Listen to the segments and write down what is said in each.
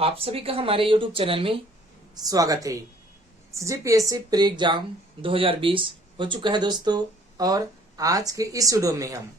आप सभी का हमारे YouTube चैनल में स्वागत है। CGPSC प्री एग्जाम 2020 हो चुका है दोस्तों, और आज के इस वीडियो में हम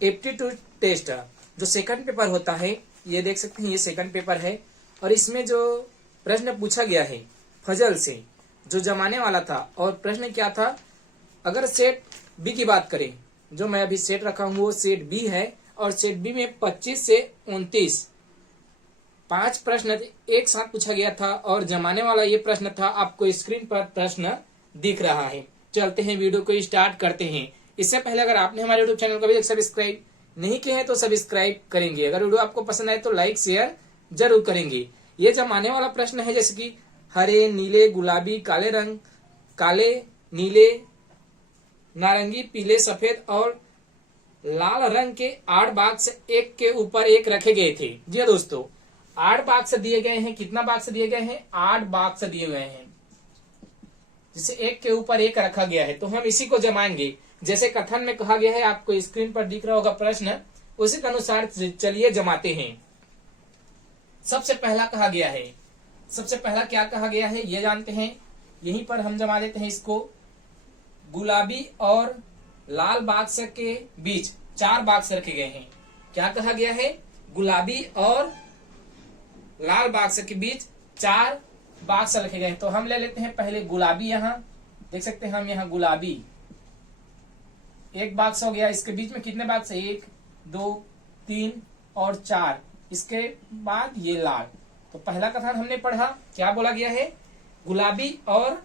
एप्टीट्यूड टेस्ट जो सेकंड पेपर होता है, ये देख सकते हैं, ये सेकंड पेपर है। और इसमें जो प्रश्न पूछा गया है फजल से, जो जमाने वाला था, और प्रश्न क्या था, अगर सेट बी की बात करें, जो मैं अभी सेट रखा हूँ वो सेट बी है, और सेट बी में 25 से 29 5 प्रश्न एक साथ पूछा गया था, और जमाने वाला ये प्रश्न था। आपको स्क्रीन पर प्रश्न दिख रहा है। चलते हैं, वीडियो को स्टार्ट करते हैं। इससे पहले अगर आपने हमारे यूट्यूब चैनल को अभी तक सब्सक्राइब नहीं किए हैं तो सब्सक्राइब करेंगे। अगर वीडियो आपको पसंद आए तो लाइक शेयर जरूर करेंगे। ये जमाने वाला प्रश्न है, जैसे कि हरे, नीले, गुलाबी, काले रंग, काले, नीले, नारंगी, पीले, सफेद और लाल रंग के 8 बॉक्स एक के ऊपर एक रखे गए थे। जी दोस्तों, 8 बॉक्स दिए गए हैं। कितना बॉक्स दिए गए हैं? 8 बॉक्स दिए गए हैं, जिसे एक के ऊपर एक रखा गया है। तो हम इसी को जमाएंगे, जैसे कथन में कहा गया है। आपको स्क्रीन पर दिख रहा होगा प्रश्न, उसी के अनुसार चलिए जमाते हैं। सबसे पहला कहा गया है, सबसे पहला क्या कहा गया है ये जानते हैं। यहीं पर हम जमा देते हैं इसको। गुलाबी और लाल बॉक्स के बीच 4 बॉक्स रखे गए हैं। क्या कहा गया है? गुलाबी और लाल बॉक्स के बीच 4 बॉक्स रखे गए हैं। तो हम ले लेते हैं पहले गुलाबी। यहाँ देख सकते हैं हम, यहाँ गुलाबी एक बॉक्स हो गया। इसके बीच में कितने बॉक्स है? 1 2 3 और 4। इसके बाद ये लाल। तो पहला कथन हमने पढ़ा, क्या बोला गया है? गुलाबी और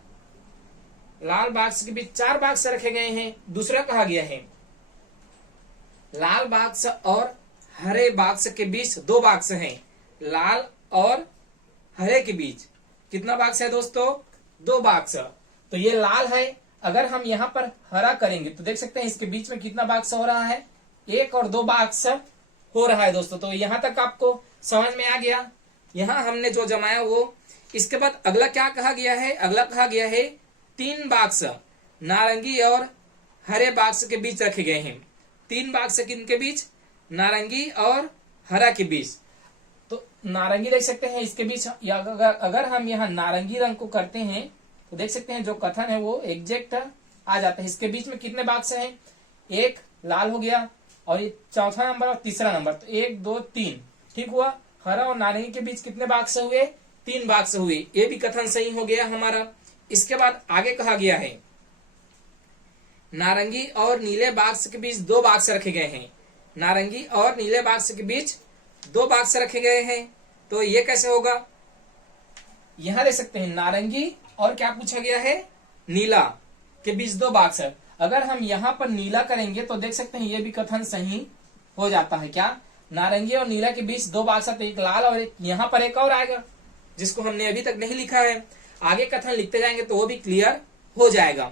लाल बॉक्स के बीच 4 बॉक्स रखे गए हैं। दूसरा कहा गया है लाल बॉक्स और हरे बॉक्स के बीच 2 बॉक्स हैं। लाल और हरे के बीच कितना बॉक्स है दोस्तों? 2 बॉक्स। तो ये लाल है। अगर हम यहाँ पर हरा करेंगे तो देख सकते हैं इसके बीच में कितना बॉक्स हो रहा है? 1 और 2 बॉक्स हो रहा है दोस्तों। तो यहाँ तक आपको समझ में आ गया। यहाँ हमने जो जमाया वो। इसके बाद अगला क्या कहा गया है? अगला कहा गया है 3 बॉक्स नारंगी और हरे बॉक्स के बीच रखे गए हैं। 3 बॉक्स किनके बीच? नारंगी और हरा के बीच। तो नारंगी देख सकते हैं इसके बीच, या अगर हम यहाँ नारंगी रंग को करते हैं तो देख सकते हैं जो कथन है वो एग्जैक्ट आ जाता है। इसके बीच में कितने बॉक्स हैं? 1 लाल हो गया, और ये चौथा नंबर और तीसरा नंबर। तो 1 2 3 ठीक हुआ। हरा और नारंगी के बीच कितने बॉक्स हुए? 3 बॉक्स हुए। ये भी कथन सही हो गया हमारा। इसके बाद आगे कहा गया है नारंगी और नीले बॉक्स के बीच 2 बॉक्स रखे गए हैं। नारंगी और नीले बॉक्स के बीच 2 बॉक्स रखे गए हैं। तो ये कैसे होगा? यहां देख सकते हैं नारंगी और क्या पूछा गया है? नीला के बीच 2 बॉक्स है। अगर हम यहाँ पर नीला करेंगे तो देख सकते हैं ये भी कथन सही हो जाता है। क्या? नारंगी और नीला के बीच 2 बॉक्स है, तो एक लाल और एक यहाँ पर एक और आएगा, जिसको हमने अभी तक नहीं लिखा है। आगे कथन लिखते जाएंगे तो वो भी क्लियर हो जाएगा।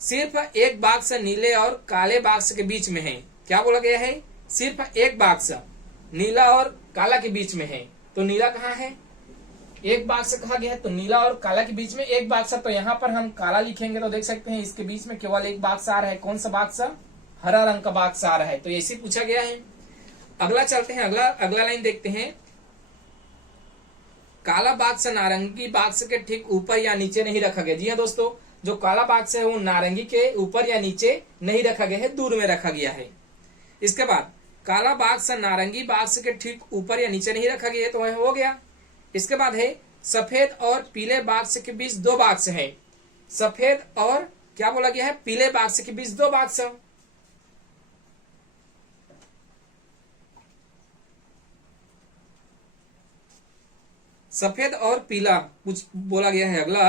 सिर्फ एक बॉक्स नीले और काले बॉक्स के बीच में है। क्या बोला गया है? सिर्फ एक बॉक्स नीला और काला के बीच में है। तो नीला कहाँ है? एक बॉक्स कहा गया है, तो नीला और काला के बीच में एक बॉक्स है। तो यहाँ पर हम काला लिखेंगे तो देख सकते हैं इसके बीच में केवल एक बॉक्स आ रहा है। कौन सा बॉक्स? हरा रंग का बॉक्स आ रहा है। तो ऐसे पूछा गया है। अगला चलते हैं, अगला लाइन देखते हैं। काला बॉक्स नारंगी बॉक्स के ठीक ऊपर या नीचे नहीं रखा गया। जी हाँ दोस्तों, जो काला बॉक्स है वो नारंगी के ऊपर या नीचे नहीं रखा गया है, दूर में रखा गया है। इसके बाद काला बॉक्स नारंगी बॉक्स के ठीक ऊपर या नीचे नहीं रखा गया है, तो वह हो गया। इसके बाद है सफेद और पीले बॉक्स के बीच 2 बॉक्स है। सफेद और क्या बोला गया है? पीले बॉक्स के बीच 2 बॉक्स। सफेद और पीला कुछ बोला गया है। अगला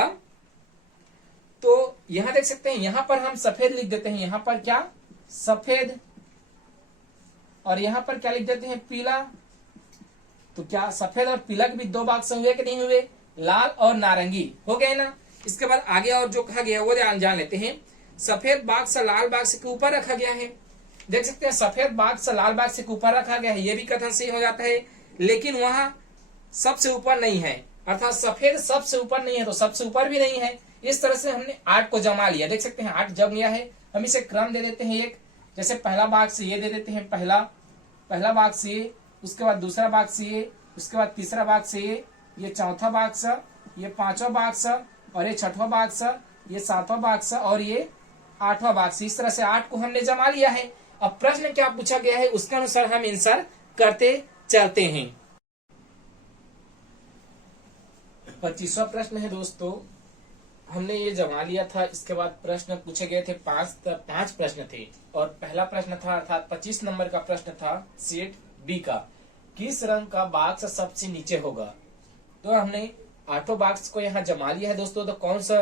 तो यहां देख सकते हैं, यहां पर हम सफेद लिख देते हैं। यहां पर क्या? सफेद। और यहां पर क्या लिख देते हैं? पीला। तो क्या सफेद और पीला के बीच 2 बॉक्स हुए कि नहीं हुए? लाल और नारंगी हो गए ना। इसके बाद आगे और जो कहा गया वो जान लेते हैं। सफेद बॉक्स लाल बॉक्स के ऊपर रखा गया है। देख सकते हैं सफेद बॉक्स लाल बॉक्स के ऊपर रखा गया है। ये भी कथन सही हो जाता है, लेकिन वहां सबसे ऊपर नहीं है, अर्थात सफेद सबसे ऊपर नहीं है तो सबसे ऊपर भी नहीं है। इस तरह से हमने 8 को जमा लिया। देख सकते हैं 8 जम लिया है। हम इसे क्रम दे देते हैं एक, जैसे पहला बॉक्स ये दे देते हैं, पहला बॉक्स ये, उसके बाद दूसरा बॉक्स ये, उसके बाद तीसरा बॉक्स ये, ये चौथा बॉक्स, ये पांचवा बॉक्स और ये छठवा बॉक्स, ये सातवां बॉक्स और ये आठवां बॉक्स। इस तरह से 8 को हमने जमा लिया है। अब प्रश्न क्या पूछा गया है उसके अनुसार हम आंसर करते चलते हैं। 25वां प्रश्न है दोस्तों, हमने ये जमा लिया था। इसके बाद प्रश्न पूछे गए थे, पांच प्रश्न थे और पहला प्रश्न था अर्थात 25 नंबर का प्रश्न था सेट बी का, किस रंग का बॉक्स सबसे नीचे होगा। तो हमने 8 बॉक्स को यहाँ जमा लिया है दोस्तों। तो कौन सा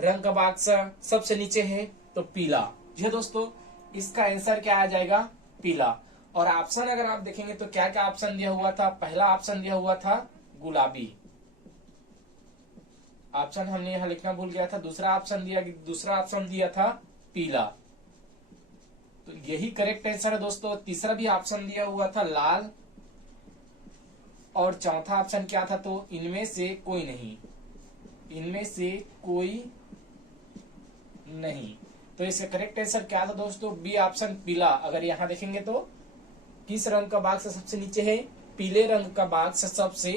रंग का बॉक्स सबसे नीचे है, तो पीला। जी दोस्तों, इसका आंसर क्या आ जाएगा, पीला। और ऑप्शन अगर आप देखेंगे तो क्या क्या ऑप्शन दिया हुआ था। पहला ऑप्शन दिया हुआ था गुलाबी, ऑप्शन हमने यहाँ लिखना भूल गया था। दूसरा ऑप्शन दिया था पीला, तो यही करेक्ट आंसर है दोस्तों। तीसरा भी ऑप्शन दिया हुआ था लाल और चौथा ऑप्शन क्या था, तो इनमें से कोई नहीं, इनमें से कोई नहीं। तो इसका करेक्ट आंसर क्या था दोस्तों, बी ऑप्शन पीला। अगर यहाँ देखेंगे तो किस रंग का बॉक्स सबसे नीचे है, पीले रंग का बॉक्स सबसे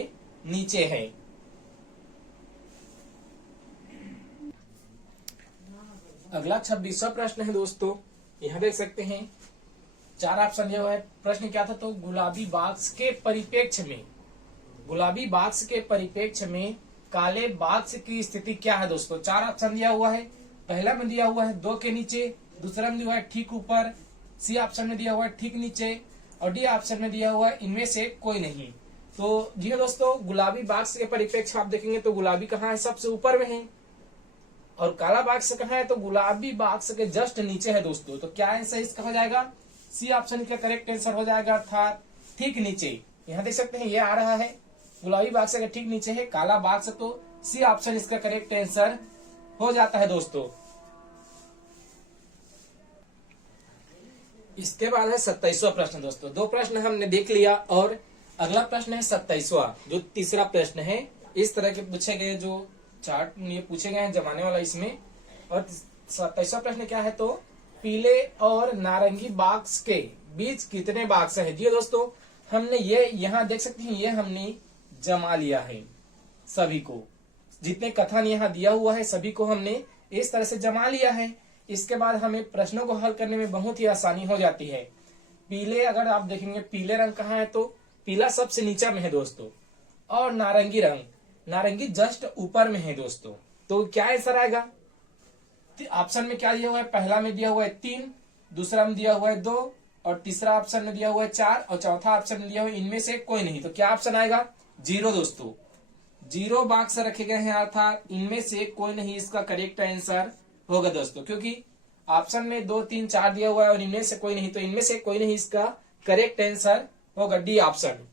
नीचे है। अगला 26वां प्रश्न है दोस्तों, यहाँ देख सकते हैं 4 ऑप्शन दिया हुआ है। प्रश्न क्या था, तो गुलाबी बॉक्स के परिप्रेक्ष में, गुलाबी बॉक्स के परिप्रेक्ष में काले बॉक्स की स्थिति क्या है दोस्तों। 4 ऑप्शन दिया हुआ है। पहला में दिया हुआ है 2 के नीचे, दूसरा में दिया हुआ है ठीक ऊपर, सी ऑप्शन में दिया हुआ है ठीक नीचे और डी ऑप्शन में दिया हुआ है इनमें से कोई नहीं। तो जी दोस्तों, गुलाबी बॉक्स के परिप्रेक्ष्य आप देखेंगे तो गुलाबी कहाँ है, सबसे ऊपर में है और काला बॉक्स कहाँ है, तो गुलाबी बॉक्स के जस्ट नीचे है दोस्तों। तो क्या आंसर इसका हो जाएगा, सी ऑप्शन का करेक्ट आंसर हो जाएगा अर्थात ठीक नीचे। यहाँ देख सकते हैं ये आ रहा है, गुलाबी बॉक्स के ठीक नीचे है काला बॉक्स, तो सी ऑप्शन इसका करेक्ट आंसर हो जाता है दोस्तों। इसके बाद है 27वां प्रश्न दोस्तों। 2 प्रश्न हमने देख लिया और अगला प्रश्न है 27वां, जो तीसरा प्रश्न है। इस तरह के पूछे गए जो चार्ट ये पूछे गए हैं जमाने वाला इसमें। और 27वां प्रश्न क्या है, तो पीले और नारंगी बॉक्स के बीच कितने बॉक्स है। जी दोस्तों, हमने ये यहाँ देख सकते हैं, ये हमने जमा लिया है सभी को, जितने कथन यहाँ दिया हुआ है सभी को हमने इस तरह से जमा लिया है। इसके बाद हमें प्रश्नों को हल करने में बहुत ही आसानी हो जाती है। पीले अगर आप देखेंगे पीले रंग कहाँ है, तो पीला सबसे नीचे में है दोस्तों और नारंगी रंग, नारंगी जस्ट ऊपर में है दोस्तों। तो क्या आंसर आएगा, ऑप्शन में क्या दिया हुआ है, पहला में दिया हुआ है 3, दूसरा में दिया हुआ है 2 और तीसरा ऑप्शन में दिया हुआ है 4 और चौथा ऑप्शन में दिया हुआ है इनमें से कोई नहीं। तो क्या ऑप्शन आएगा, 0 दोस्तों। 0 बॉक्स रखे गए हैं अर्थात इनमें से कोई नहीं इसका करेक्ट आंसर होगा दोस्तों, क्योंकि ऑप्शन में 2, 3, 4 दिया हुआ है और इनमें से कोई नहीं, तो इनमें से कोई नहीं इसका करेक्ट आंसर होगा डी ऑप्शन।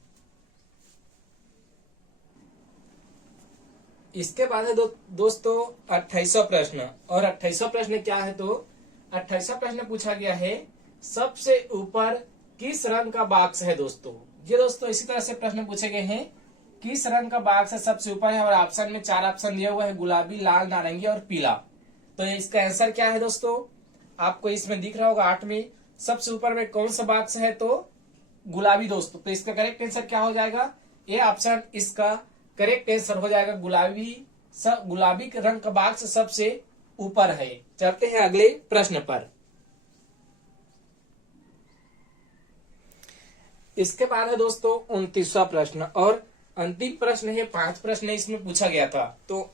इसके बाद है दोस्तों 28वां प्रश्न। और 28वां प्रश्न क्या है, तो 28वां प्रश्न पूछा गया है सबसे ऊपर किस रंग का बॉक्स है दोस्तों। ये दोस्तों इसी तरह से प्रश्न पूछे गए हैं, किस रंग का बॉक्स है सबसे ऊपर है और ऑप्शन में 4 ऑप्शन दिया हुआ है, गुलाबी, लाल, नारंगी और पीला। तो इसका आंसर क्या है दोस्तों, आपको इसमें दिख रहा होगा 8 में सबसे ऊपर में कौन सा बॉक्स है, तो गुलाबी दोस्तों। तो इसका करेक्ट आंसर क्या हो जाएगा, ये ऑप्शन इसका करेक्ट आंसर हो जाएगा, गुलाबी रंग का बॉक्स सबसे ऊपर है। चलते हैं अगले प्रश्न पर। इसके बाद है दोस्तों 29वां प्रश्न और अंतिम प्रश्न है। 5 प्रश्न इसमें पूछा गया था। तो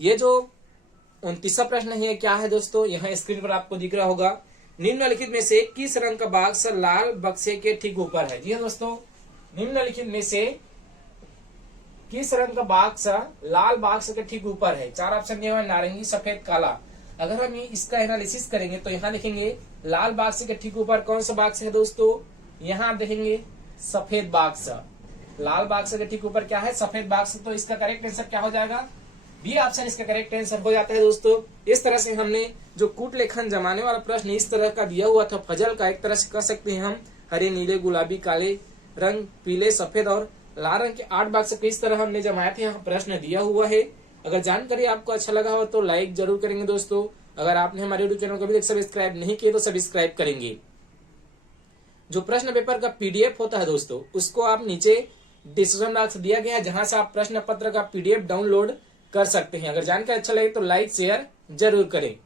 ये जो 29वां प्रश्न है क्या है दोस्तों, यहाँ स्क्रीन पर आपको दिख रहा होगा, निम्नलिखित में से किस रंग का बॉक्स लाल बक्से के ठीक ऊपर है। जी दोस्तों, निम्नलिखित में से किस रंग का बॉक्स लाल बॉक्स के ठीक ऊपर है। 4 ऑप्शन दिए हुए, नारंगी, सफेद, काला। अगर हम इसका एनालिसिस करेंगे तो यहाँ देखेंगे लाल बॉक्स के ठीक ऊपर कौन सा बॉक्स है दोस्तों, यहाँ आप देखेंगे सफेद बॉक्स। लाल बॉक्स के ठीक ऊपर क्या है, सफेद बॉक्स। तो इसका करेक्ट आंसर क्या हो जाएगा, बी ऑप्शन इसका करेक्ट आंसर हो जाता है दोस्तों। इस तरह से हमने जो कूट लेखन जमाने वाला प्रश्न इस तरह का दिया हुआ था, फजल का एक तरह से कह सकते हैं हम, हरे, नीले, गुलाबी, काले रंग, पीले, सफेद और लाल रंग के 8 बॉक्स किस तरह हमने जमाए थे, यहाँ प्रश्न दिया हुआ है। अगर जानकारी आपको अच्छा लगा हो तो लाइक जरूर करेंगे दोस्तों। अगर आपने हमारे यूट्यूब चैनल को अभी तक सब्सक्राइब नहीं किया तो सब्सक्राइब करेंगे। जो प्रश्न पेपर का PDF होता है दोस्तों, उसको आप नीचे डिस्क्रिप्शन बॉक्स दिया गया है, जहां से आप प्रश्न पत्र का PDF डाउनलोड कर सकते हैं। अगर जानकारी अच्छा लगे तो लाइक शेयर जरूर करें।